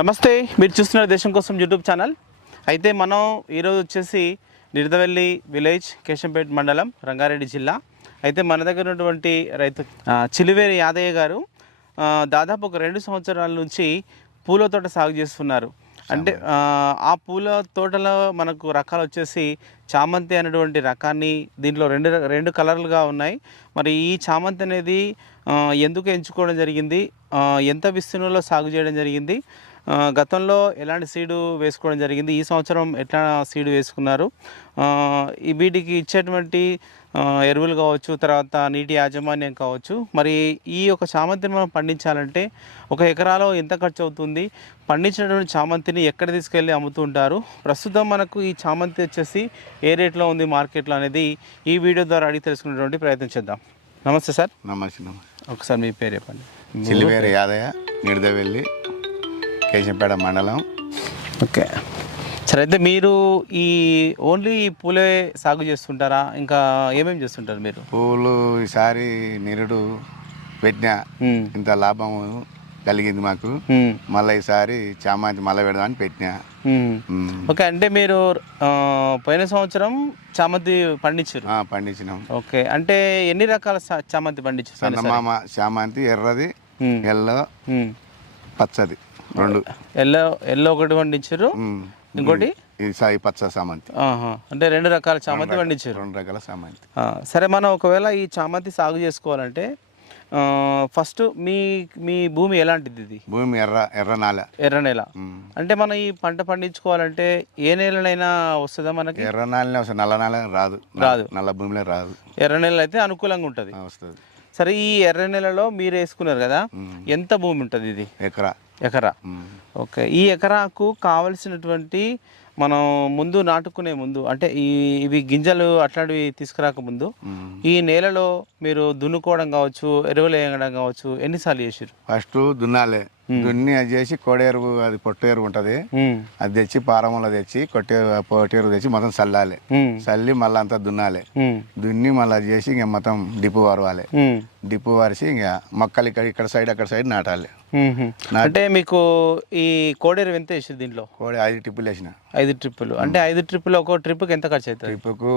నమస్తే మీరు చూస్తున్నారు దేశం కోసం యూట్యూబ్ ఛానల్. అయితే మనం ఈరోజు వచ్చేసి నిడదవెల్లి విలేజ్ కేశంపేట మండలం రంగారెడ్డి జిల్లా. అయితే మన దగ్గర ఉన్నటువంటి రైతు ఆ, చిలివేరి యాదయ్య గారు దాదాపు ఒక రెండు సంవత్సరాల నుంచి పూల తోట సాగు చేస్తున్నారు. అంటే ఆ, పూల తోటలో మనకు రకాలు వచ్చేసి చామంతి అనేటువంటి రకాన్ని దీంట్లో రెండు రెండు కలర్లుగా ఉన్నాయి. మరి ఈ చామంతి అనేది ఎందుకు ఎంచుకోవడం జరిగింది? ఎంత విస్తీర్ణంలో సాగు చేయడం జరిగింది? గతంలో ఎలాంటి సీడు వేసుకోవడం జరిగింది? ఈ సంవత్సరం ఎట్లా సీడు వేసుకున్నారు? ఈ వీటికి ఇచ్చేటువంటి ఎరువులు కావచ్చు తర్వాత నీటి యాజమాన్యం కావచ్చు మరి ఈ యొక్క చామంతిని మనం పండించాలంటే ఒక ఎకరాలో ఎంత ఖర్చు అవుతుంది? పండించినటువంటి చామంతిని ఎక్కడ తీసుకెళ్ళి అమ్ముతూ ఉంటారు? ప్రస్తుతం మనకు ఈ చామంతి వచ్చేసి ఏ రేట్లో ఉంది మార్కెట్లో అనేది ఈ వీడియో ద్వారా అడిగి తెలుసుకునేటువంటి ప్రయత్నం చేద్దాం. నమస్తే సార్. నమస్తే నమస్తే. ఒకసారి మీ పేరు చెప్పండి. చిల్లివేర యాదయ్య నిడదవెల్లి కేశంపేట మండలం. ఓకే. సరే అయితే మీరు ఈ ఓన్లీ ఈ పూలే సాగు చేస్తుంటారా? ఇంకా ఏమేమి చేస్తుంటారు మీరు? పూలు ఈసారి నిరుడు పెట్టిన మ్మ్. ఇంత లాభం కలిగింది మాకు. మ్మ్. మళ్ళీ ఈసారి చామంతి మళ్ళీ పెడదామని పెట్టిన. మ్మ్. మ్మ్. ఓకే అంటే మీరు పోయిన సంవత్సరం చామంతి పండించారు? పండించినాం. ఓకే అంటే ఎన్ని రకాల చామంతి పండించారు? సన్నమామ చామంతి ఎర్రది మ్మ్. ఎల్లో పచ్చది. రెండు. ఎల్లో ఎల్లో ఒకటి పండించారు. ఇంకోటి? సాయి పచ్చ చామంతి. అంటే రెండు రకాల చామంతి పండించారు రెండు రకాల చామంతి సరే మనం ఒకవేళ ఈ చామంతి సాగు చేసుకోవాలంటే ఫస్ట్ మీ మీ భూమి ఎలాంటిది ఇది? భూమి ఎర్ర ఎర్ర నాల. ఎర్ర నేల. అంటే మనం ఈ పంట పండించుకోవాలంటే ఏ నేలనైనా వస్తుందా మనకి? ఎర్ర నాలనే వస్తుంది. నల్ల నాల రాదు. రాదు. నల్ల భూమిలో రాదు. ఎర్ర నేల అయితే అనుకూలంగా ఉంటుంది. వస్తుంది. సరే ఈ ఎర్ర నేలలో మీరు వేసుకున్నారు కదా. ఎంత భూమి ఉంటుంది ఇది? ఎకరా. ఎకరా. ఓకే ఈ ఎకరాకు కావలసినటువంటి మనం ముందు నాటుకునే ముందు అంటే ఈ ఇవి గింజలు అట్లాంటివి తీసుకురాక ముందు. ఈ నేలలో మీరు దున్నుకోవడం కావచ్చు ఎరువులు వేయడం కావచ్చు ఎన్నిసార్లు చేసారు ఫస్ట్ దున్నాలి. దున్ని అది చేసి కొడేరు అది పొట్టేరు ఉంటుంది. అది తెచ్చి పారములో తెచ్చి కొట్టే పొట్టేరు తెచ్చి మొత్తం చల్లాలి. చల్లి మళ్ళీ అంతా దున్నాలి. దున్ని మళ్ళీ అది చేసి ఇంకా మొత్తం డిప్పు వరవాలి. డిప్పు వరిసి ఇంకా మొక్కలు ఇక్కడ ఇక్కడ సైడ్ అక్కడ సైడ్ నాటాలి. అంటే మీకు ఈ కోడేరు ఎంత వేసారు దీంట్లో? కోడి ఐదు టిప్పులు వేసిన. ఐదు ట్రిప్పులు. అంటే ఐదు ట్రిప్పులు ఒక్కో ట్రిప్కి ఎంత ఖర్చు అవుతుంది ట్రిప్పుకు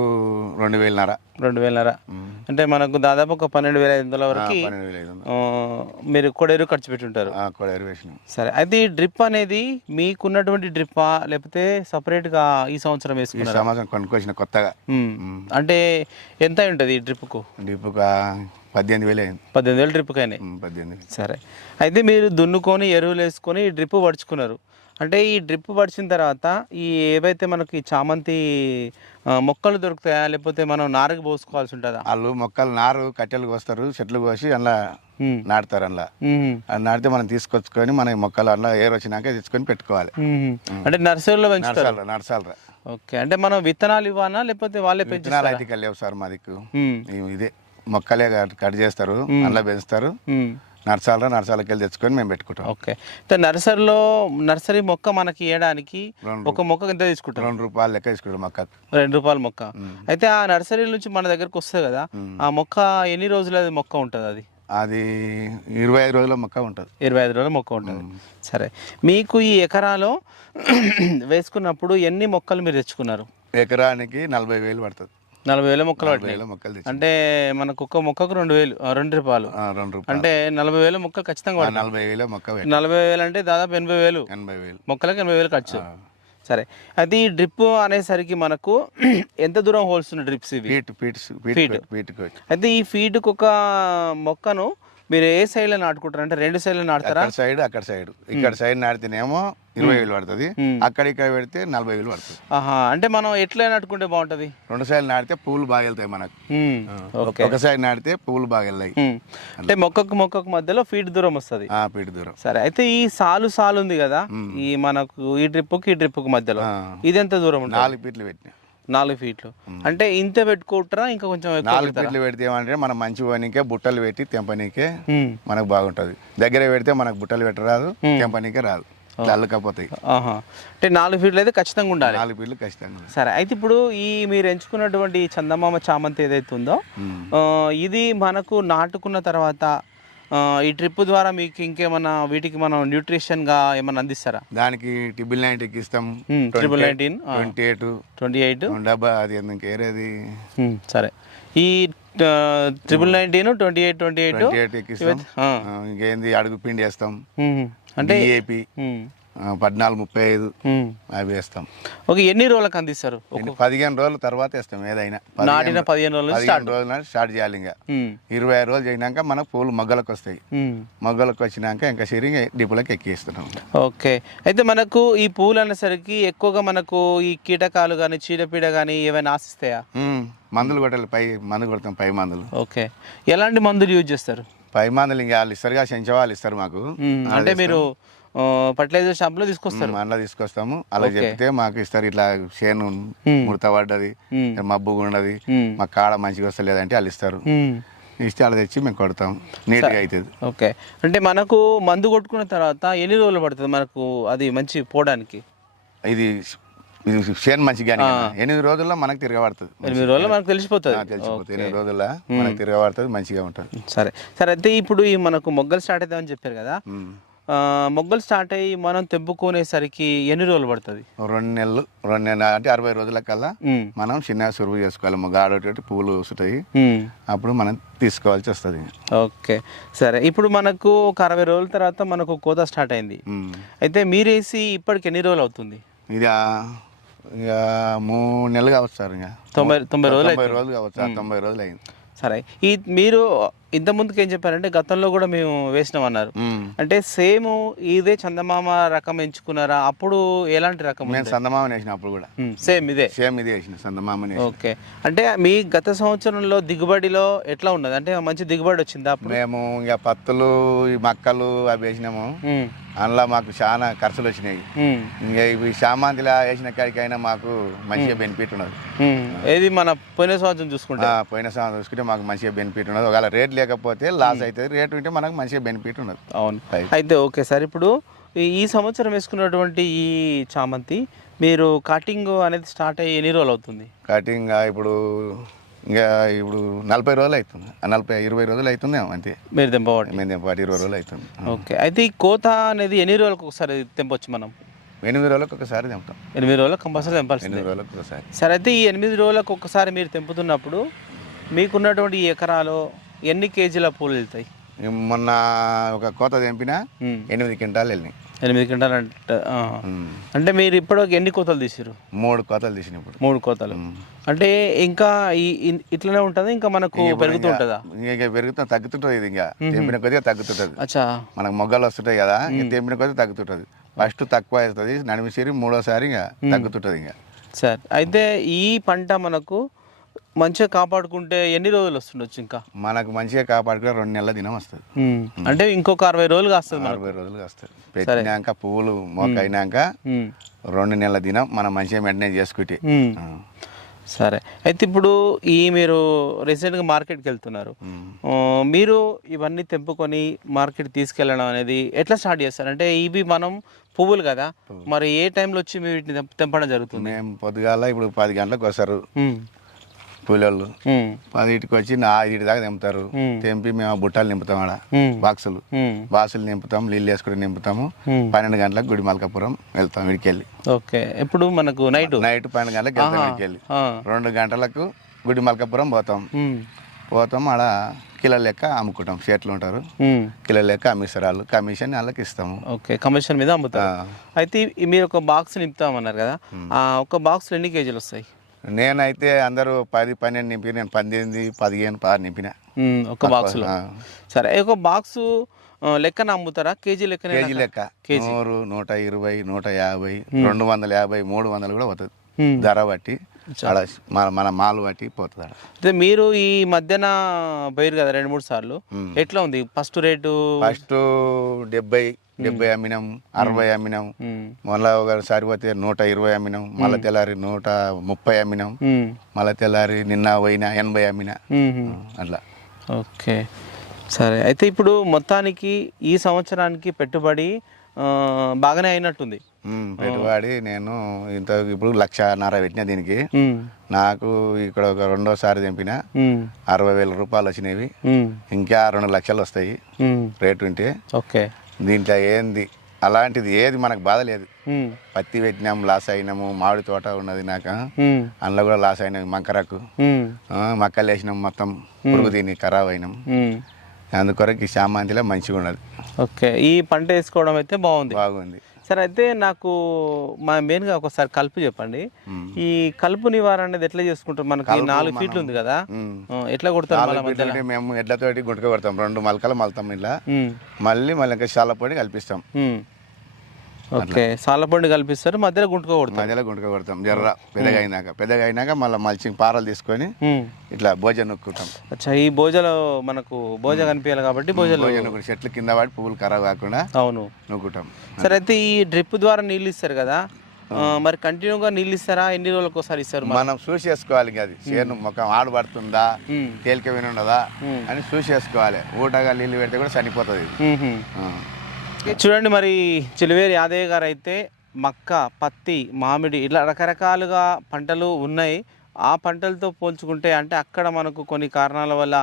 రెండు వేలన్నర రెండు వేలన్నర అంటే మనకు దాదాపు ఒక పన్నెండు వేల ఐదు వందల వరకు మీరు కోడేరు ఖర్చు పెట్టి ఉంటారు కొడేరు వేసినాం. సరే అయితే ఈ డ్రిప్ అనేది మీకున్నటువంటి డ్రిప్పా? లేకపోతే సపరేట్గా ఈ సంవత్సరం ఈ వేసుకున్నారా? సంవత్సరం కొనుక్కొచ్చిన కొత్తగా. అంటే ఎంత ఉంటుంది ఈ డ్రిప్కు ఆ పద్దెనిమిది వేలు అయింది. పద్దెనిమిది వేలు డ్రిప్కి అయినాయి పద్దెనిమిది వేలు. సరే. అయితే మీరు దున్నుకొని ఎరువులు వేసుకొని ఈ డ్రిప్ పడుచుకున్నారు. అంటే ఈ డ్రిప్ పడిచిన తర్వాత ఈ ఏవైతే మనకి చామంతి మొక్కలు దొరుకుతాయా? లేకపోతే మనం నారుకు పోసుకోవాల్సి ఉంటుందా? వాళ్ళు మొక్కలు నారు కట్టెలు కోస్తారు చెట్లు కోసి మ్మ్. నాటుతారు అందులో. నాటితే మనం తీసుకొచ్చుకొని మన మొక్కలు అందులో ఏరు వచ్చినాక తెచ్చుకొని పెట్టుకోవాలి. అంటే నర్సరీలో పెంచుతారు? నడసాలరా ఓకే. అంటే మనం విత్తనాలు ఇవ్వాలా? లేకపోతే వాళ్ళే పెంచుతారా? విత్తనాలు అయితే లేవు సార్ మా దిక్కు. ఇదే. మొక్కలే కట్ చేస్తారు అందులో పెంచుతారు. మ్మ్. నడసాలరా నడసాలకి వెళ్ళి తెచ్చుకొని మేము పెట్టుకుంటాం. ఓకే. నర్సరీలో నర్సరీ మొక్క మనకి ఇవ్వడానికి రెండు ఒక మొక్క ఎంత తీసుకుంటాం రెండు రూపాయలు లెక్క తీసుకుంటాం మొక్కకు. రెండు రూపాయల మొక్క. అయితే ఆ నర్సరీ నుంచి మన దగ్గరకు వస్తుంది కదా ఆ మొక్క ఎన్ని రోజులు అది మొక్క ఉంటుంది అది? అది ఇరవై ఐదు రోజుల మొక్క ఉంటుంది. ఇరవై ఐదు రోజుల మొక్క ఉంటుంది. సరే. మీకు ఈ ఎకరాలో వేసుకున్నప్పుడు ఎన్ని మొక్కలు మీరు తెచ్చుకున్నారు? ఎకరానికి నలభై వేలు పడుతుంది. నలభై వేల మొక్కలు నలభై పట్టినాయి. వేల మొక్కలు తెచ్చి అంటే మనకు ఒక్క మొక్కకు రెండు వేలు ఆ, రెండు రూపాయలు. ఆ, రెండు రూపాయలు. అంటే నలభై వేల మొక్కలు ఖచ్చితంగా ఆ, నలభై వేల మొక్క పెట్టి నలభై వేలు అంటే దాదాపు ఎనభై వేలు. ఎనభై వేలు. మొక్కలకు ఎనభై వేలు ఖర్చు. సరే. అయితే ఈ డ్రిప్ అనేసరికి మనకు ఎంత దూరం హోల్స్ ఉన్నాయి డ్రిప్స్ ఇవి? Feet feet. ఫీట్. ఫీట్ అయితే ఈ ఫీడ్కి ఒక మొక్కను మీరు ఏ సైడ్లో నాటుకుంటారు? అంటే రెండు సైడ్లో నాటుతారా? అక్కడ సైడ్ అక్కడ సైడ్ ఇక్కడ సైడ్ నాటితేనేమో ఇరవై వేలు పడుతుంది. అక్కడ ఇక్కడ పెడితే నలభై వేలు పడుతుంది. ఆహా అంటే మనం ఎట్లా నాటుకుంటే బాగుంటుంది? రెండు సైడ్లు నాటితే పువ్వులు బాగా వెళ్తాయి మనకు. ఒక సైడ్ నాటితే పువ్వులు బాగా వెళ్ళాయి. అంటే మొక్కకు మొక్కకు మధ్యలో ఫీడ్ దూరం వస్తుంది. ఫీట్ దూరం. సరే అయితే ఈ సాలు సాలు ఉంది కదా? ఈ మనకు ఈ డ్రిప్కి ఈ డ్రిప్కి మధ్యలో. ఆ. ఇది ఎంత దూరం నాలుగు ఫీట్లు పెట్టినా. నాలుగు ఫీట్లు. అంటే ఇంత పెట్టుకుంటారా ఇంకా కొంచెం నాలుగు ఫీట్లు పెడితే ఏమంటే మనం మంచి పోనీకే బుట్టలు పెట్టి తెంపనీకే. మనకు బాగుంటుంది. దగ్గర పెడితే మనకు బుట్టలు పెట్టరాదు తెంపనీకే రాదు. అల్లుకపోతాయి. అంటే నాలుగు ఫీట్లు అయితే ఖచ్చితంగా ఉండాలి. నాలుగు ఫీట్లు ఖచ్చితంగా సరే అయితే ఇప్పుడు ఈ మీరు ఎంచుకున్నటువంటి చందమామ చామంతి ఏదైతే ఉందో ఇది మనకు నాటుకున్న తర్వాత ఈ ట్రిప్ ద్వారా మీకు ఇంకేమన్నా వీటికి మనం న్యూట్రిషన్గా ఏమన్నా అందిస్తారా? దానికి triple nine ఎక్కిస్తాం triple nineteen twenty eight. Twenty eight. డబ్బా అది ఇంకేరేది సరే. ఈ triple nineteen twenty eight twenty eight. ఇంకేంది అడుగు పిండి వేస్తాం. అంటే డిఏపి. పద్నాలుగు ముప్పై ఐదు. అవి వేస్తాం. ఓకే ఎన్ని రోజులకు అందిస్తారు? పదిహేను రోజుల తర్వాత వేస్తాం ఏదైనా. నాటిన పదిహేను రోజుల పదిహేను రోజుల స్టార్ట్ చేయాలి ఇంకా. ఇరవై ఐదు రోజులు చేసినాక మనకు పూలు మొగ్గలకు వస్తాయి. మొగ్గలకు వచ్చినాక ఇంకా సరి డిపులకు ఎక్కిస్తున్నాం. ఓకే. అయితే మనకు ఈ పూలు అనేసరికి ఎక్కువగా మనకు ఈ కీటకాలు కానీ చీడపీడ కానీ ఏమైనా ఆశిస్తాయా? మందులు కొట్టాలి పై మందు కొడతాం పై మందులు. ఓకే. ఎలాంటి మందులు యూజ్ చేస్తారు? పై మందులు ఇంకా వాళ్ళు ఇస్తారుగా చెంచా వాళ్ళు ఇస్తారు మాకు. అంటే మీరు ఫర్టిలైజర్ షాప్లో తీసుకొస్తారు. అందులో తీసుకొస్తాము. అలా చెప్తే మాకు ఇస్తారు ఇట్లా చేను ముడత పడ్డది. మబ్బుగా ఉన్నది. మా కాడ మంచిగా వస్తలేదంటే వాళ్ళు ఇస్తారు. ఇస్తే అలా తెచ్చి మేము కొడతాం. నీట్గా అవుతుంది. ఓకే. అంటే మనకు మందు కొట్టుకున్న తర్వాత ఎన్ని రోజులు పడుతుంది మనకు అది మంచి పోవడానికి? ఇది ఇది చేను మంచిగా ఎనిమిది రోజుల్లో మనకు తిరగబడుతుంది. ఎనిమిది రోజులు మనకు తెలిసిపోతుంది. ఎనిమిది రోజుల్లో మనకు తిరగబడుతుంది మంచిగా ఉంటుంది. సరే. సరే అయితే ఇప్పుడు ఈ మనకు మొగ్గలు స్టార్ట్ అవుతామని చెప్పారు కదా. మొగ్గలు స్టార్ట్ అయ్యి మనం తెంపుకునేసరికి ఎన్ని రోజులు పడుతుంది? రెండు నెలలు రెండు నెలలు అంటే అరవై రోజుల కల్లా మనం చిన్న సురువు చేసుకోవాలి. గాడోటి పూలు వస్తుంటాయి ఉమ్. అప్పుడు మనం తీసుకోవాల్సి వస్తుంది. ఓకే. సరే ఇప్పుడు మనకు ఒక అరవై రోజుల తర్వాత మనకు కోత స్టార్ట్ అయింది. అయితే మీరేసి ఇప్పటికి ఎన్ని రోజులు అవుతుంది? ఇది ఇక మూడు నెలలు కావచ్చు సార్ ఇంకా. తొంభై తొంభై రోజులు తొంభై రోజులు కావచ్చు తొంభై రోజులు అయింది. సరే ఈ మీరు ఇంత ముందుకు ఏం చెప్పారంటే గతంలో కూడా మేము వేసినాం అన్నారు. అంటే సేమ్ ఇదే చందమామ రకం ఎంచుకున్నారా? అప్పుడు ఎలాంటి రకం నేను సందమామని వేసిన అప్పుడు కూడా. సేమ్ ఇదే? సేమ్ ఇది వేసిన వేసిన. ఓకే. అంటే మీ గత సంవత్సరంలో దిగుబడిలో ఎట్లా ఉన్నది? అంటే మంచి దిగుబడి వచ్చిందా అప్పుడు? మేము ఇక పత్తులు ఈ మక్కలు అవి వేసినాము. అందులో మాకు చాలా ఖర్చులు వచ్చినాయి. ఇంకా ఇవి సామాంతిలా వేసిన కాడికైనా మాకు మంచిగా బెనిఫిట్ ఉన్నది. ఏది మన పోయిన సంవత్సరం చూసుకుంటే? పోయిన సంవత్సరం చూసుకుంటే మాకు మంచిగా బెనిఫిట్ ఉన్నది. ఒకవేళ రేట్ లేకపోతే లాస్ అవుతుంది రేట్ ఉంటే మనకు మంచిగా బెనిఫిట్ ఉన్నది. అవును. అయితే ఓకే సార్ ఇప్పుడు ఈ- సంవత్సరం వేసుకున్నటువంటి ఈ చామంతి మీరు కటింగ్ అనేది స్టార్ట్ అయ్యి ఎన్ని రోజులు అవుతుంది? కటింగ్ ఇప్పుడు ఇంకా ఇప్పుడు నలభై రోజులు అవుతుంది. నలభై ఇరవై రోజులు అవుతుంది అంతే. మీరు తెంపబట్టి. మేము పాటు ఇరవై రోజులు అవుతుంది. ఓకే. అయితే ఈ కోత అనేది ఎన్ని రోజులకు ఒకసారి తెంపొచ్చు మనం? ఎనిమిది రోజులకు ఒకసారి తెంపుతాం. ఎనిమిది రోజులకు కంపల్సరీ తెంపాల్సిందే. ఎనిమిది రోజులకు ఒకసారి. సరే అయితే ఈ ఎనిమిది రోజులకు ఒకసారి మీరు తెంపుతున్నప్పుడు మీకున్నటువంటి ఎకరాలో ఎన్ని కేజీల పూలు వెళ్తాయి? మొన్న ఒక కోత తెంపిన. ఎనిమిది క్వింటాలు వెళ్ళినాయి. ఎనిమిది క్వింటాలు అంటే. అంటే మీరు ఇప్పటివరకు ఎన్ని కోతలు తీసిరు మూడు కోతలు తీసిన ఇప్పుడు. మూడు కోతలు. అంటే ఇంకా ఇట్లనే ఉంటుందా? ఇంకా మనకు పెరుగుతూ ఉంటుందా? ఇక పెరుగుతుంది తగ్గుతుంటుంది ఇది ఇంకా. తెంపిన కొద్దిగా తగ్గుతుంటుంది. అచ్చా. మనకు మొగ్గలు వస్తుంటాయి కదా ఇక తెంపిన కొద్దిగా తగ్గుతుంటుంది. ఫస్ట్ తక్కువ అవుతుంది నడిమిసిరి మూడోసారి ఇంకా తగ్గుతుంటుంది ఇంకా. సార్. అయితే ఈ పంట మనకు మంచిగా కాపాడుకుంటే ఎన్ని రోజులు వస్తుండొచ్చు ఇంకా? మనకు మంచిగా కాపాడుకునే రెండు నెలల దినం వస్తుంది. అంటే ఇంకొక అరవై రోజులు కాస్తుంది అరవై రోజులు వస్తుంది పెట్టినాక పువ్వులు మొక్క అయినాక ఉమ్. రెండు నెలల దినం మనం మంచిగా మెయింటైన్ చేసుకుంటే. సరే. అయితే ఇప్పుడు ఈ మీరు రీసెంట్గా మార్కెట్కి వెళ్తున్నారు. మీరు ఇవన్నీ తెంపుకొని మార్కెట్ తీసుకెళ్ళడం అనేది ఎట్లా స్టార్ట్ చేస్తారు? అంటే ఇవి మనం పువ్వులు కదా మరి ఏ టైంలో వచ్చి మీరు వీటిని తెంప- తెంపడం జరుగుతుంది? మేము పొద్దుగాల ఇప్పుడు పది గంటలకు వస్తారు. కూలోళ్ళు. పదిటికి వచ్చి నా ఐదింటి దాకా తెంపుతారు ఉమ్. తెంపి మేము ఆ బుట్టలు నింపుతాం ఆడ. బాక్సులు. బాక్సులు నింపుతాం నీళ్ళు వేసుకుని నింపుతాము. పన్నెండు గంటలకు గుడి మల్కాపురం వెళ్తాం వీడికి వెళ్ళి ఓకే. ఎప్పుడు మనకు? నైట్? నైట్ పన్నెండు గంటలకు వెళ్తాం వీడికి వెళ్ళి రెండు గంటలకు గుడి మల్కాపురం పోతాం. పోతాం ఆడ కిలో లెక్క అమ్ముకుంటాం. చేట్లు ఉంటారు. కిలో లెక్క అమ్మిస్తారు. వాళ్ళు కమిషన్ వాళ్ళకి ఇస్తాము. ఓకే. కమిషన్ మీద అమ్ముతారు. ఆ. అయితే మీరు ఒక బాక్స్ నింపుతామన్నారు కదా. ఒక బాక్స్లో ఎన్ని కేజీలు వస్తాయి? నేనైతే అందరూ పది పన్నెండు నింపి నేను పద్దెనిమిది పదిహేను పదహారు నింపిన. ఒక బాక్స్లో ఆ. సరే ఒక బాక్సు లెక్కన అమ్ముతారా? కేజీ లెక్కన కేజీ లెక్క. నూరు నూట ఇరవై నూట యాభై రెండు వందల యాభై మూడు వందలు కూడా పోతుంది. ధర బట్టి. ఆడ మన మన మాలు బట్టి పోతుంది ఆడ అయితే మీరు ఈ మధ్యన పోయారు కదా రెండు మూడు సార్లు. ఎట్లా ఉంది? First rate? ఫస్ట్ డెబ్బై డెబ్బై అమ్మినాం అరవై అమ్మినాం. మళ్ళీ ఒకసారి పోతే నూట ఇరవై అమ్మినాం మళ్ళీ తెల్లారి నూట ముప్పై అమ్మినాం మళ్ళీ తెల్లారి నిన్న పోయినా ఎనభై అమ్మినా. అట్లా. ఓకే. సరే. అయితే ఇప్పుడు మొత్తానికి ఈ సంవత్సరానికి పెట్టుబడి బాగానే అయినట్టుంది. పెట్టుబడి నేను ఇంత ఇప్పుడు లక్షన్నర పెట్టిన దీనికి. నాకు ఇక్కడ ఒక రెండోసారి తెంపిన అరవై వేల రూపాయలు వచ్చినవి. ఇంకా రెండు లక్షలు వస్తాయి. రేటు ఉంటే. ఓకే. దీంట్లో ఏంది? అలాంటిది ఏది మనకు బాధ లేదు. పత్తి పెట్టినాం లాస్ అయినాము మామిడి తోట ఉన్నది నాకు. అందులో కూడా లాస్ అయినాం మంకరకు. మక్కలు వేసినాం మొత్తం. పురుగు తిని ఖరాబ్ అయినాం. అందుకొరకు ఈ శామంతిలో మంచిగా ఉన్నది ఓకే. ఈ పంట వేసుకోవడం అయితే బాగుంది. బాగుంది. సరే అయితే నాకు మా మెయిన్గా ఒకసారి కలుపు చెప్పండి. ఈ కలుపు నివారణ అనేది ఎట్లా చేసుకుంటారు? మనకి నాలుగు ఫీట్లు ఉంది కదా. ఎట్లా అంటే మేము ఎడ్లతోటి గుంటక కొడతాం రెండు మలకలు మలతాం ఇలా. మళ్ళీ మళ్ళీ ఇంకా చాలా పొడి కల్పిస్తాం. ఓకే సాలపండి కల్పిస్తారు మధ్యలో గుంటుకో మధ్యలో గుంటక కొడతాం జర్ర పెద్దగా అయినాక. పెద్దగా అయినాక మళ్ళీ మల్చింగ్ పారలు తీసుకొని. ఇట్లా భోజనం నొక్కుంటాం అచ్చా ఈ భోజలో మనకు భోజ కనిపించాలి కాబట్టి భోజలు భోజనం చెట్లు కింద పడి పువ్వులు ఖరాబ్ కాకుండా అవును. నొక్కుంటాం సరే అయితే ఈ డ్రిప్ ద్వారా నీళ్ళు ఇస్తారు కదా మరి కంటిన్యూగా నీళ్ళు ఇస్తారా? ఎన్ని రోజులకు ఒకసారి ఇస్తారు? మనం చూసి చేసుకోవాలి అది. చేను ముఖం ఆడబడుతుందా. తేలిక వినుండదా. అని చూసి చేసుకోవాలి. ఊటగా నీళ్ళు పెడితే కూడా చనిపోతుంది. చూడండి మరి చిలువేరి యాదయ్య గారు అయితే మక్క పత్తి మామిడి ఇట్లా రకరకాలుగా పంటలు ఉన్నాయి. ఆ పంటలతో పోల్చుకుంటే అంటే అక్కడ మనకు కొన్ని కారణాల వల్ల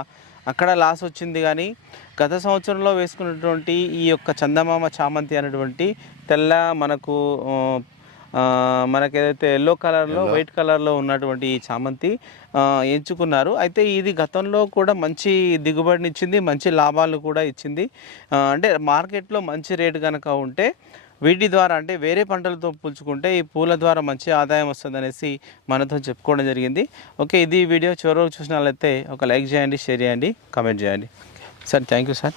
అక్కడ లాస్ వచ్చింది కానీ గత సంవత్సరంలో వేసుకున్నటువంటి ఈ యొక్క చందమామ చామంతి అనేటువంటి తెల్ల మనకు మనకి ఏదైతే ఎల్లో కలర్లో వైట్ కలర్లో ఉన్నటువంటి ఈ చామంతి ఎంచుకున్నారు. అయితే ఇది గతంలో కూడా మంచి దిగుబడిని ఇచ్చింది మంచి లాభాలు కూడా ఇచ్చింది. అంటే మార్కెట్లో మంచి రేటు కనుక ఉంటే వీటి ద్వారా అంటే వేరే పంటలతో పోల్చుకుంటే ఈ పూల ద్వారా మంచి ఆదాయం వస్తుంది అనేసి మనతో చెప్పుకోవడం జరిగింది. ఓకే ఇది వీడియో. చివరి చూసిన వాళ్ళైతే ఒక లైక్ చేయండి షేర్ చేయండి కామెంట్ చేయండి. Sir thank you sir.